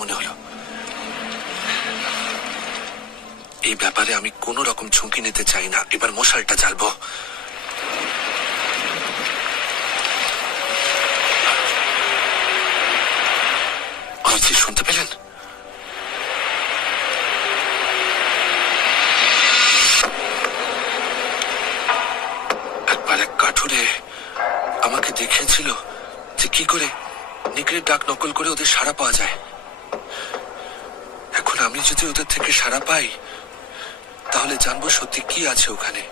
মনে হলো। এই ব্যাপারে আমি কোনো রকম ঝুঁকি নিতে চাই না। এবার মশালটা জ্বালবো। অমিতজি, শুনতে পেলেন? একবার এক কাঠুরে আমাকে দেখিয়েছিল যে কি করে নিকরের ডাক নকল করে ওদের সাড়া পাওয়া যায়। এখন আমি যদি ওদের থেকে সাড়া পাই তাহলে জানবো সত্যি কি আছে ওখানে।